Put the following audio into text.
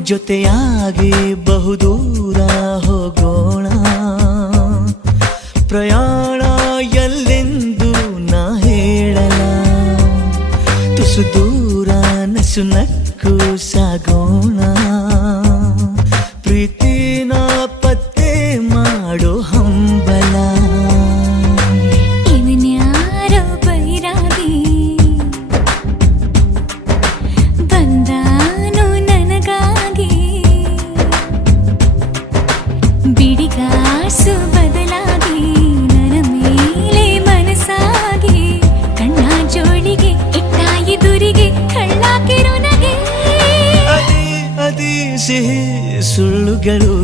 ಜೊತೆಯಾಗಿ ಬಹುದೂರ ಹೋಗೋಣ, ಪ್ರಯಾಣ ಎಲ್ಲೆಂದು ನಾ ಹೇಳಲ, ತುಸು ದೂರ ನಸು ನಕ್ಕು ಸಾಗೋಣ, ಪ್ರೀತಿನ ಪತ್ತೆ ಮಾಡೋ ಹಂಬಲ. ಇವನ್ಯಾರೋ ಬೈರಾಗಿ ಬಂದಾನು ನನಗಾಗಿ, ಬಿಡಿಗಾಸು ಬದಲಾಗಿ ನನ್ನ ಮೇಲೆ ಮನಸ್ಸಾಗಿ, ಕಣ್ಣ ಜೋಳಿಗೆ ಇಟ್ಟ ಎದುರಿಗೆ ಕಳ್ಳಾಕಿರು ನಗೆ. ಅದಿ ಸಿಹಿ ಸುಳ್ಳುಗಳು